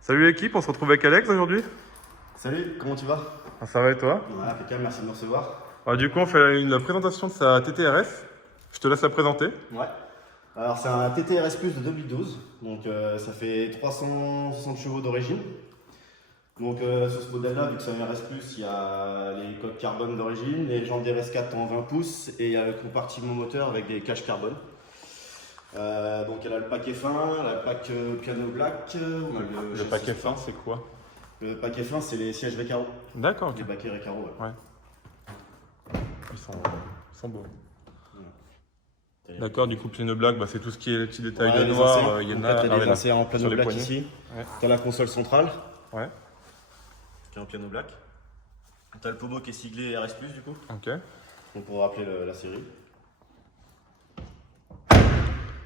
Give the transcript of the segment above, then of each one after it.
Salut l'équipe, on se retrouve avec Alex aujourd'hui. Salut, comment tu vas? Ah, ça va et toi? Ouais, impeccable, merci de me recevoir. Du coup, on fait la présentation de sa TTRS. Je te laisse la présenter. Ouais. Alors c'est un TTRS Plus de 2012, donc ça fait 360 chevaux d'origine. Donc sur ce modèle-là, vu que c'est un RS Plus, il y a les coques carbone d'origine, les jantes RS4 en 20 pouces et il y a le compartiment moteur avec des caches carbone. Donc elle a le pack F1, la pack piano black. Le paquet fin, c'est quoi? Le pack F1, c'est les sièges Recaro. D'accord, ok. Les baquets Recaro, ouais. Ouais. Ils sont beaux. D'accord, du coup, piano black, c'est tout ce qui est les petits détails de les noir. anciens. Il y en Donc a là, t'as des anciens en sur piano les black poignets. ici. Ouais. T'as la console centrale. Ouais, Qui est en piano black. T'as le pommeau qui est siglé RS+, du coup, ok. donc pour rappeler la série.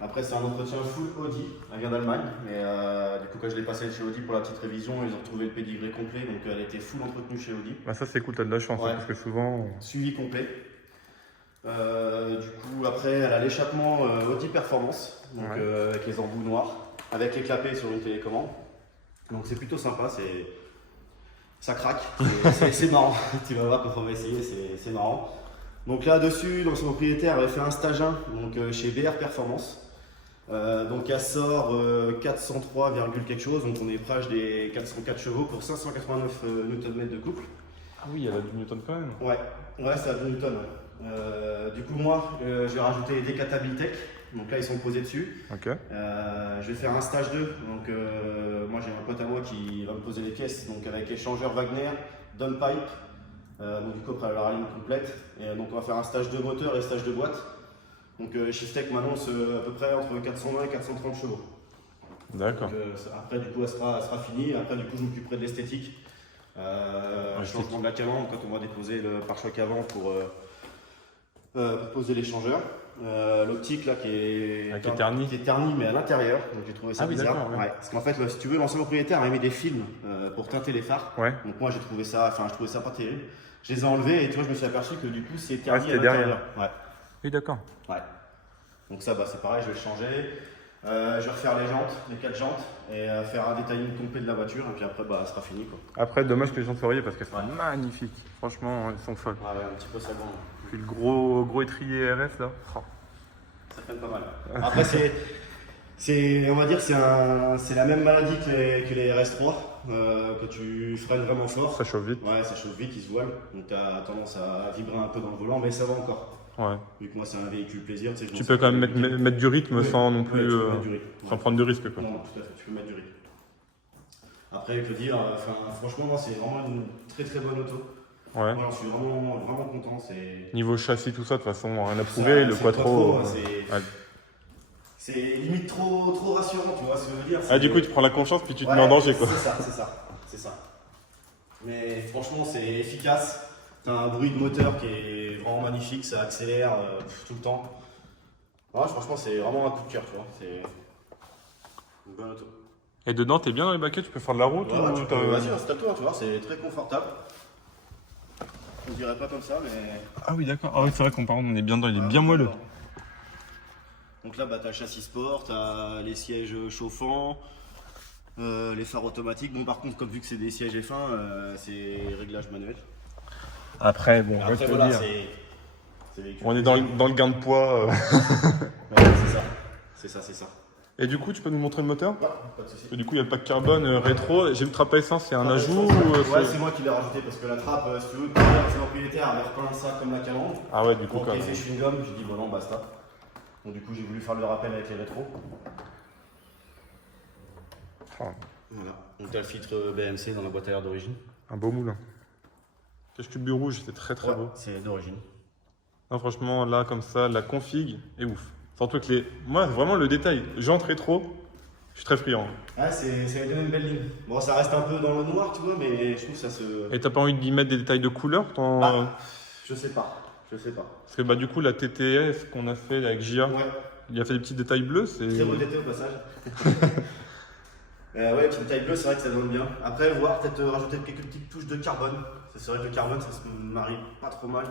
Après, c'est un entretien full Audi, elle vient d'Allemagne, mais du coup, quand je l'ai passé chez Audi pour la petite révision, ils ont retrouvé le pédigré complet, donc elle était full entretenue chez Audi. Ça, c'est cool, t'as de la chance, Ouais. parce que souvent. Suivi complet. Du coup, après, elle a l'échappement Audi Performance, donc Ouais. avec les embouts noirs, avec les clapets sur une télécommande. Donc c'est plutôt sympa, ça craque, c'est marrant. Tu vas voir quand on va essayer, c'est marrant. Donc là-dessus, dans son propriétaire, avait fait un stage 1 donc, chez BR Performance. Donc elle sort 403, quelque chose, donc on est proche des 404 chevaux pour 589 Nm de couple. Ah oui, elle a du Newton quand même. Ouais, c'est à 2 Newton. Du coup, moi, j'ai rajouté des Catabiltech, donc là ils sont posés dessus. Ok. Je vais faire un stage 2, donc moi j'ai un pote à moi qui va me poser les pièces, donc avec échangeur Wagner, downpipe, donc du coup après la ligne complète. Et donc on va faire un stage de moteur et stage de boîte. Donc Shiftech m'annonce à peu près entre 420 et 430 chevaux. D'accord. Donc, après du coup elle sera finie, après du coup je m'occuperai de l'esthétique. Changement de la calandre quand on va déposer le pare-choc avant pour poser l'échangeur. L'optique là qui est ternie mais à l'intérieur, donc j'ai trouvé ça bizarre. Ouais. Parce qu'en fait, si tu veux, l'ancien propriétaire a mis des films pour teinter les phares. Ouais. Donc moi je trouvais ça pas terrible. Je les ai enlevés et tu vois, je me suis aperçu que du coup c'est terni c'était à l'intérieur. derrière. Ouais. Oui, d'accord. Ouais. Donc ça c'est pareil, je vais le changer. Je vais refaire les jantes, les 4 jantes et faire un detailing complet de la voiture et puis après ça sera fini quoi. Après, dommage que les gens soient rayés parce qu'elles sont magnifiques. Franchement, elles sont folles. Ouais, un petit peu ça bon. Puis le gros étrier RS là. Oh. Ça freine pas mal. Après, on va dire, c'est la même maladie que les RS3, que tu freines vraiment fort. Ça chauffe vite. Ouais, ça chauffe vite, il se voile. Donc, tu as tendance à vibrer un peu dans le volant, mais ça va encore. Ouais. Vu que moi, c'est un véhicule plaisir. Tu peux quand même mettre du rythme sans non plus. tu peux mettre du rythme. Sans prendre de risque quoi. Non, tout à fait, tu peux mettre du rythme. Après, je peux dire, franchement, moi, c'est vraiment une très très bonne auto. Ouais. Moi, j'en suis vraiment content. Niveau châssis, tout ça, de toute façon, rien à prouver. Le quattro. C'est limite trop rassurant, tu vois ce que je veux dire. Du coup, tu prends la confiance puis tu te mets en danger quoi. C'est ça. Mais franchement, c'est efficace. T'as un bruit de moteur qui est vraiment magnifique, ça accélère tout le temps. Ouais, franchement, c'est vraiment un coup de cœur, tu vois. C'est une bonne auto. Et dedans, t'es bien dans les baquets, tu peux faire de la route Ouais, vas-y, installe-toi, tu vois, c'est très confortable. Je ne dirais pas comme ça, mais. Ah oui, d'accord. Ah oui, c'est vrai qu'on on est bien dedans, il est bien moelleux. Donc là, t'as le châssis sport, t'as les sièges chauffants, les phares automatiques. Bon, par contre, comme vu que c'est des sièges F1, c'est réglage manuel. Après, bon, Après, voilà, c'est on est dans le gain de poids. Ouais, c'est ça. Et du coup, tu peux nous montrer le moteur? Ouais, pas de soucis. Parce que du coup, il y a le pack carbone rétro. J'ai vu trappe à essence, c'est un ajout Ouais, c'est moi qui l'ai rajouté parce que la trappe, si tu veux, c'est propriétaire avait repeint ça comme la calandre. Ah ouais, du coup, Donc, quand il même. fait chewing-gum, j'ai dit bon, non, basta. Donc, du coup, j'ai voulu faire le rappel avec les rétros. Oh, Voilà. Donc, t'as le filtre BMC dans la boîte à air d'origine. un beau moulin. Cache cube rouge, c'est très beau. C'est d'origine. Non, franchement, là, comme ça, la config est ouf. Surtout que moi, vraiment, le détail, jante rétro, je suis très friand. Ah, ça va donner une belle ligne. Bon, ça reste un peu dans le noir, tu vois, mais je trouve que ça se. Et t'as pas envie d'y mettre des détails de couleur Je sais pas. Parce que du coup, la TTS qu'on a fait avec Gia, Ouais. il a fait des petits détails bleus. Très beau détail au passage. Ouais, petit détail bleu, c'est vrai que ça donne bien. Après, voir peut-être rajouter quelques petites touches de carbone. C'est vrai que le carbone, ça se marie pas trop mal.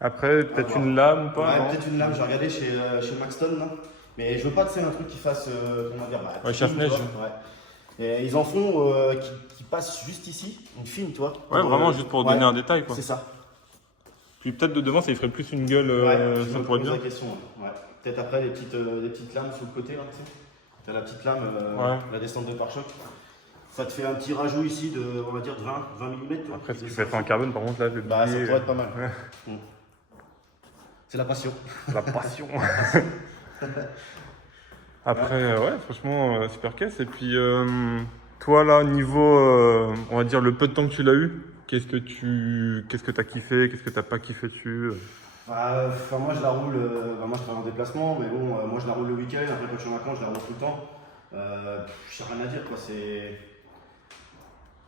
Après, peut-être une lame ou pas? Ouais, non peut-être une lame. J'ai regardé chez Maxton, là. Mais je veux pas, tu sais, un truc qui fasse, comment dire, Ouais, chasse-neige. Ouais. Et ils en font qui passent juste ici, une fine, tu vois. Ouais, vraiment juste pour donner un détail, quoi. C'est ça. Puis peut-être de devant, ça lui ferait plus une gueule, Je ça me pourrait pose bien. la question. Ouais. Peut-être après des petites lames sur le côté, là, tu sais. T'as la petite lame, la descente de pare-choc. Ça te fait un petit rajout ici de, on va dire, de 20 mm. Après, si tu fais ça en carbone, par contre, là, le Bah, ça pied, pourrait être pas mal. Ouais. C'est la passion. La passion. Après, ouais, franchement, super caisse. Et puis, toi, là, niveau, on va dire, le peu de temps que tu l'as eu, qu'est-ce que t'as kiffé, qu'est-ce que t'as pas kiffé dessus? Enfin, moi, je la roule, moi, je travaille en déplacement, mais bon, moi, je la roule le week-end. Après, quand je suis en vacances, je la roule tout le temps. Je n'ai rien à dire, quoi.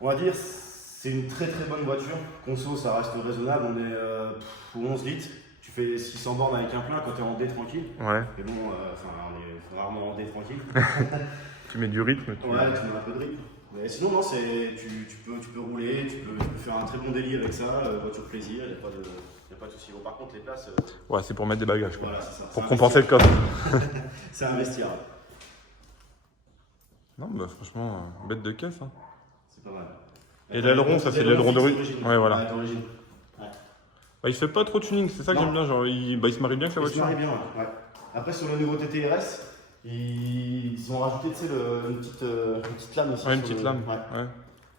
On va dire, c'est une très très bonne voiture. Conso, ça reste raisonnable. On est au 11 litres. Tu fais 600 bornes avec un plein quand tu es en D tranquille. Ouais. Mais bon, on est rarement en D tranquille. Tu mets du rythme. Ouais, tu mets un peu de rythme. Mais sinon, non, tu peux rouler, tu peux faire un très bon délit avec ça. Voiture plaisir, il n'y a pas de souci. Bon, par contre, les places. Ouais, c'est pour mettre des bagages, quoi. Voilà, c'est ça. Pour compenser le coffre. C'est un vestiaire. Non, bah franchement, bête de caisse. Hein. C'est pas mal. Et l'aileron, ça c'est l'aileron d'origine. Ouais, voilà. Ouais, d'origine. Ouais. Bah, il fait pas trop de tuning, c'est ça que j'aime bien. Genre, il se marie bien avec la Il se voiture. marie bien, ouais. Après, sur le nouveau TTRS, ils ont rajouté une petite lame aussi. Ouais, une petite lame. Ouais.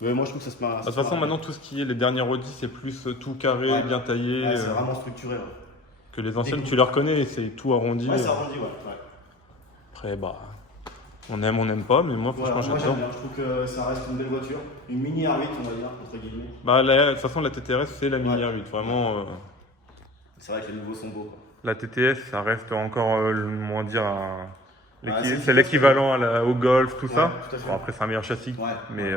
Mais moi, je trouve que ça se marie. De toute façon, maintenant, tout ce qui est les dernières Audi, c'est plus tout carré, bien taillé. Ouais, c'est vraiment structuré. Ouais. Que les anciennes, tu les reconnais, c'est tout arrondi. Ouais, c'est arrondi, ouais. Après, bah, on aime pas, mais moi, franchement, moi, j'adore. j'aime bien. Je trouve que ça reste une belle voiture. Une mini R8, on va dire, entre guillemets. Bah, de toute façon, la TTRS, c'est la mini R8. Vraiment, c'est vrai que les nouveaux sont beaux. Quoi. la TTS, ça reste encore, on va dire, c'est l'équivalent au Golf, tout ça. Tout à fait. Bon, après, c'est un meilleur châssis. Ouais. Mais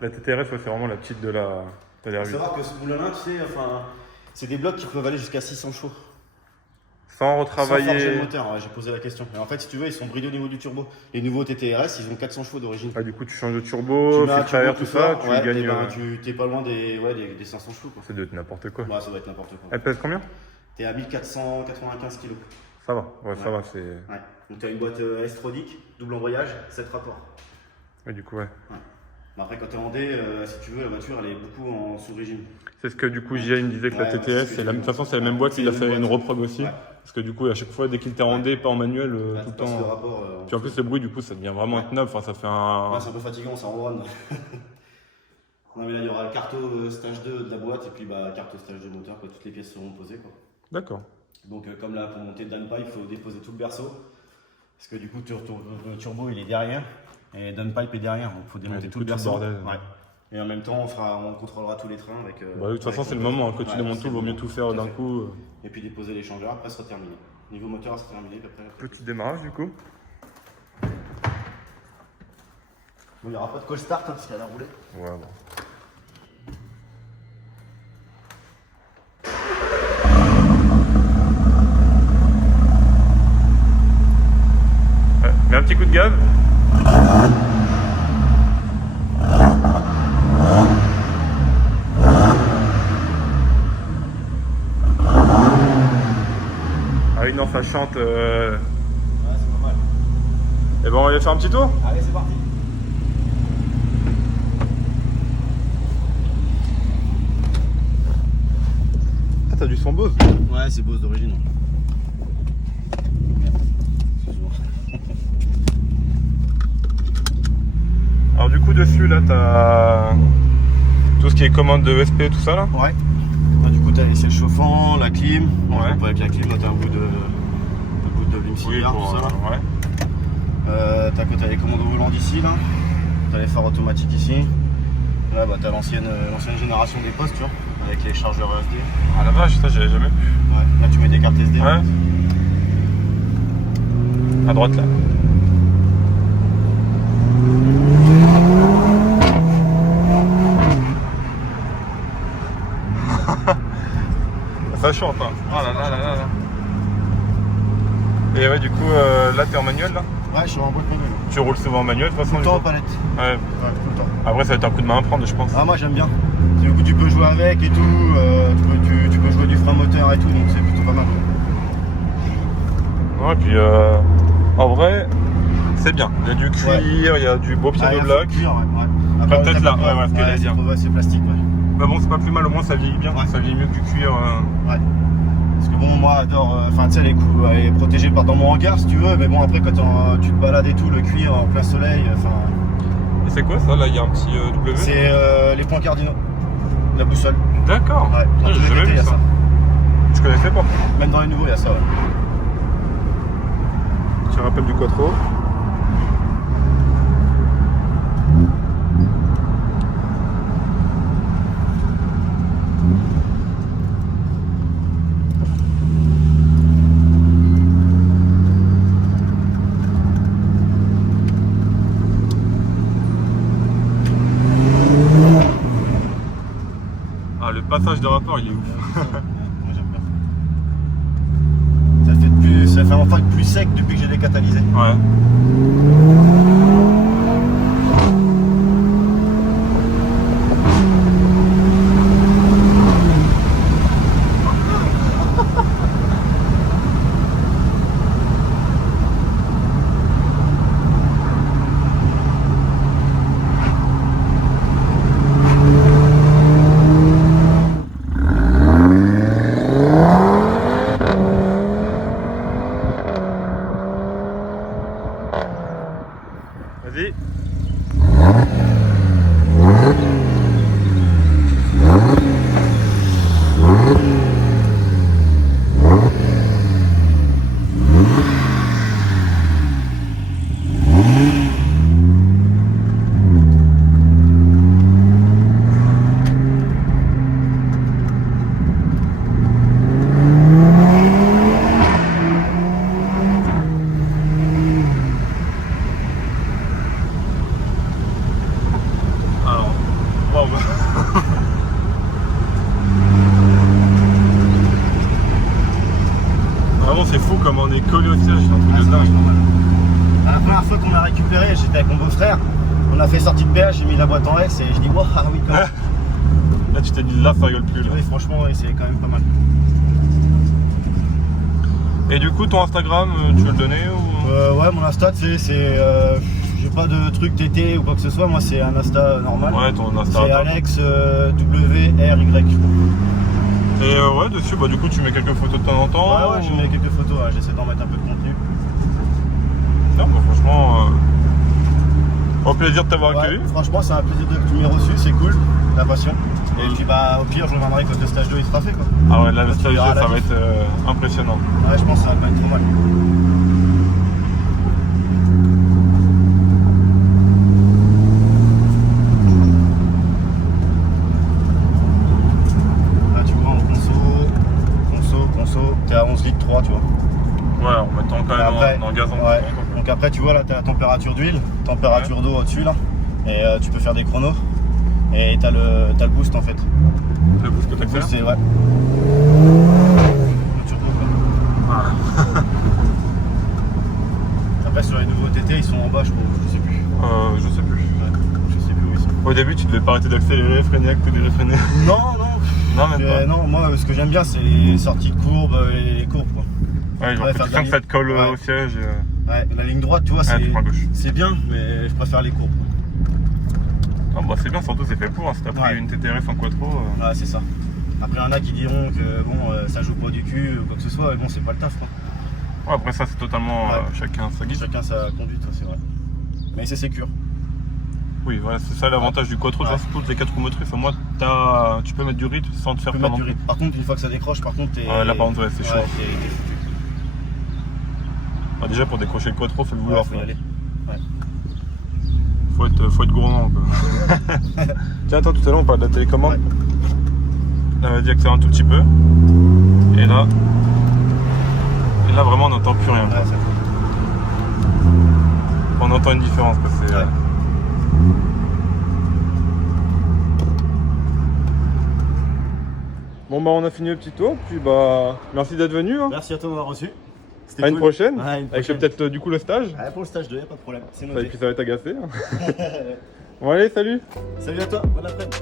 la TTRS, c'est vraiment la petite de la Il faut R8. savoir que ce moulin-là, tu sais, c'est des blocs qui peuvent aller jusqu'à 600 chevaux. Sans Sans forger le retravailler. moteur, ouais, j'ai posé la question. Et en fait, si tu veux, ils sont bridés au niveau du turbo. Les nouveaux TTRS, ils ont 400 chevaux d'origine. Ah, du coup, tu changes de turbo, Tu mets un filtre à air, tout ça, tu ouais, gagnes. et ben, tu t'es pas loin des 500 chevaux. Quoi. Ça doit être n'importe quoi. Ouais, ça doit être n'importe quoi. Elle pèse combien? T'es à 1495 kg. Ça va, ouais, ça va, c'est. Ouais. Donc t'as une boîte S-Tronic, double embrayage, 7 rapports. Ouais, du coup, ouais. Mais après, quand t'es en D, si tu veux, la voiture, elle est beaucoup en sous-régime. C'est ce que du coup, JA me disait que la Ouais, TTS, c'est de toute façon, c'est la même boîte, il a fait une reprog aussi. Ouais. Parce que du coup, à chaque fois, dès qu'il était en D, pas en manuel, tout le temps. Rapport, Puis en plus, le bruit, du coup, ça devient vraiment intenable. Enfin, ça fait un. Ouais, c'est un peu fatigant, ça en run. Non, mais là, il y aura le carto stage 2 de la boîte et puis carto stage 2 moteur, quoi. Toutes les pièces seront posées. Quoi. D'accord. Donc, comme là, pour monter le downpipe, il faut déposer tout le berceau. Parce que du coup, le turbo, il est derrière et le downpipe est derrière. Donc, il faut démonter tout le berceau. Bordel. Ouais. Et en même temps, on contrôlera tous les trains avec. Bah, de toute façon, c'est le moment. Hein. Quand tu démontes tout, il vaut mieux tout faire d'un coup. Et puis déposer l'échangeur, après, ça sera terminé. Niveau moteur, c'est terminé. Après... Petit démarrage, du coup. Bon, il n'y aura pas de call start parce qu'elle a roulé. Ouais, bon. Mets un petit coup de gaz. Ah oui, non, ça chante. Ouais, c'est pas mal. Et ben, on va aller faire un petit tour. Allez, c'est parti. Ah, t'as du son Bose. Ouais, c'est Bose d'origine. Alors du coup dessus là t'as tout ce qui est commande de ESP, tout ça là. Ouais. Là, du coup t'as laissé le chauffant, la clim. On Ouais. va pas avec la clim, là t'as un bout de blim ciliaire, tout ça là. Ouais. T'as les commandes au volant d'ici là. T'as les phares automatiques ici. Là t'as l'ancienne génération des postes, tu vois, avec les chargeurs SD. Ah la vache, ça j'avais jamais vu. Ouais. Là tu mets des cartes SD. Ouais. À droite là. Ça chante hein. Oh là là là là là. Et ouais du coup là t'es en manuel là. Ouais, je suis en boîte manuelle. Tu roules souvent en manuel de toute façon. Tout le temps en palette. Ouais. Ouais, tout le temps. Après ça va être un coup de main à prendre je pense. Ah, moi j'aime bien. Du coup tu peux jouer avec et tout, tu peux jouer du frein moteur et tout, donc c'est plutôt pas mal. Ouais puis en vrai c'est bien. Il y a du cuir, Ouais. il y a du beau piano il y a black. cuir, ouais. Après, Après, peut-être le là, tapis, ouais, voilà ce que j'allais dire. c'est plastique, ouais. Mais bon, c'est pas plus mal, au moins ça vieillit bien. Ouais. Ça vieillit mieux que du cuir. Ouais. Parce que bon, moi, j'adore. Enfin, tu sais, les coups, elle est protégée dans mon hangar si tu veux, mais bon, après, quand tu te balades et tout, le cuir en plein soleil, enfin. Et c'est quoi ça? Là, il y a un petit W. C'est les points cardinaux. La boussole. D'accord. Ouais, dans tous J'ai les jamais TT, il y vu a ça. ça. Je connaissais pas. Même dans les nouveaux, il y a ça, ouais. Tu rappelles du quattro. Ah, le passage de rapport, il est ouf. Moi, j'aime bien. Ça fait enfin plus sec depuis que j'ai décatalysé. Ouais. Vas-y. Alors, waouh. Vraiment, c'est fou comme on est collé au siège, c'est un truc de dingue. La première fois qu'on a récupéré, j'étais avec mon beau-frère. On a fait sortie de péage, j'ai mis la boîte en S et je dis waouh, ah oui, quand même. Là, tu t'es dit là, ça rigole plus. Là. Oui, franchement, oui, c'est quand même pas mal. Et du coup, ton Instagram, tu veux le donner ou... Ouais, mon Insta, tu sais, j'ai pas de truc TT ou quoi que ce soit. Moi, c'est un Insta normal. Ouais, ton Insta. C'est Alex WRY. Et ouais, dessus, bah du coup, tu mets quelques photos de temps en temps. Ouais, je mets quelques photos. Ouais, j'essaie d'en mettre un peu de contenu. Non, bah franchement, au plaisir de t'avoir accueilli. Ouais, franchement, c'est un plaisir que tu m'aies reçu. C'est cool, la passion. Et puis, bah, au pire, je reviendrai quand le stage 2 il sera fait, quoi. Ah ouais, là, le Tu stage, verras ça la va diff. être impressionnant. Ouais, je pense que ça va pas être trop mal. Là, tu vois, en conso, t'es à 11 litres 3, tu vois. Ouais, en mettant quand même Après, dans le gazon. ouais. Donc après, tu vois, là, t'as la température d'huile, température d'eau au-dessus, là. Et tu peux faire des chronos. Et t'as le boost, en fait. Le boost que Le t'accélères. boost, c'est, ouais. Le turbo, quoi. Ah. Après, sur les nouveaux TT, ils sont en bas, je crois. Je sais plus. Je sais plus. Ouais, je sais plus où ils sont. Au début, tu devais pas arrêter d'accélérer, freiner, accélérer, freiner. Non. Non, même pas. Non, moi, ce que j'aime bien, c'est les sorties de courbes et les courbes, quoi. Ouais, genre, Ouais, que faire tu de la sens que ça te colle ligne. au siège. Ouais, la ligne droite, tu vois, tu prends à gauche. c'est bien, mais je préfère les courbes. Ah, bah c'est bien, surtout c'est fait pour. Hein. Si t'as pris Ouais. une TTRS en quattro. Ouais, c'est ça. Après, il y en a qui diront que bon, ça joue pas du cul ou quoi que ce soit, mais bon, c'est pas le taf, quoi. Ouais, après ça, c'est totalement Ouais. chacun sa guide. Chacun sa conduite, hein, c'est vrai. Mais c'est sécure. Oui, voilà, c'est ça l'avantage du quattro. Ouais. Ça, surtout les 4 roues motrices. Au moins, tu peux mettre du rythme sans te faire Tu peux peur mettre non du plus. rythme. Par contre, une fois que ça décroche, par contre, t'es. Ouais, là, par contre, ouais, c'est chaud. t'es foutu. Bah, déjà, pour décrocher le quattro, faut le Ouais, vouloir. faut y quoi. aller. Ouais. Faut être gourmand. Quoi. Tiens, attends, tout à l'heure, on parle de la télécommande. Ouais. Là, on va dire accélérer un tout petit peu. Et là, vraiment, on n'entend plus rien. Ouais, ça fait. On entend une différence. Quoi. C'est, Ouais. Bon, bah, on a fini le petit tour. Puis, bah, merci d'être venu. Hein. Merci à toi de m'avoir reçu. C'était À une cool. prochaine. Ouais, une Avec prochaine. peut-être du coup le stage. Ouais, pour le stage 2, y'a pas de problème. C'est Et noté. puis ça va t'agacer. Hein. Bon, allez, salut. Salut à toi, bon après-midi.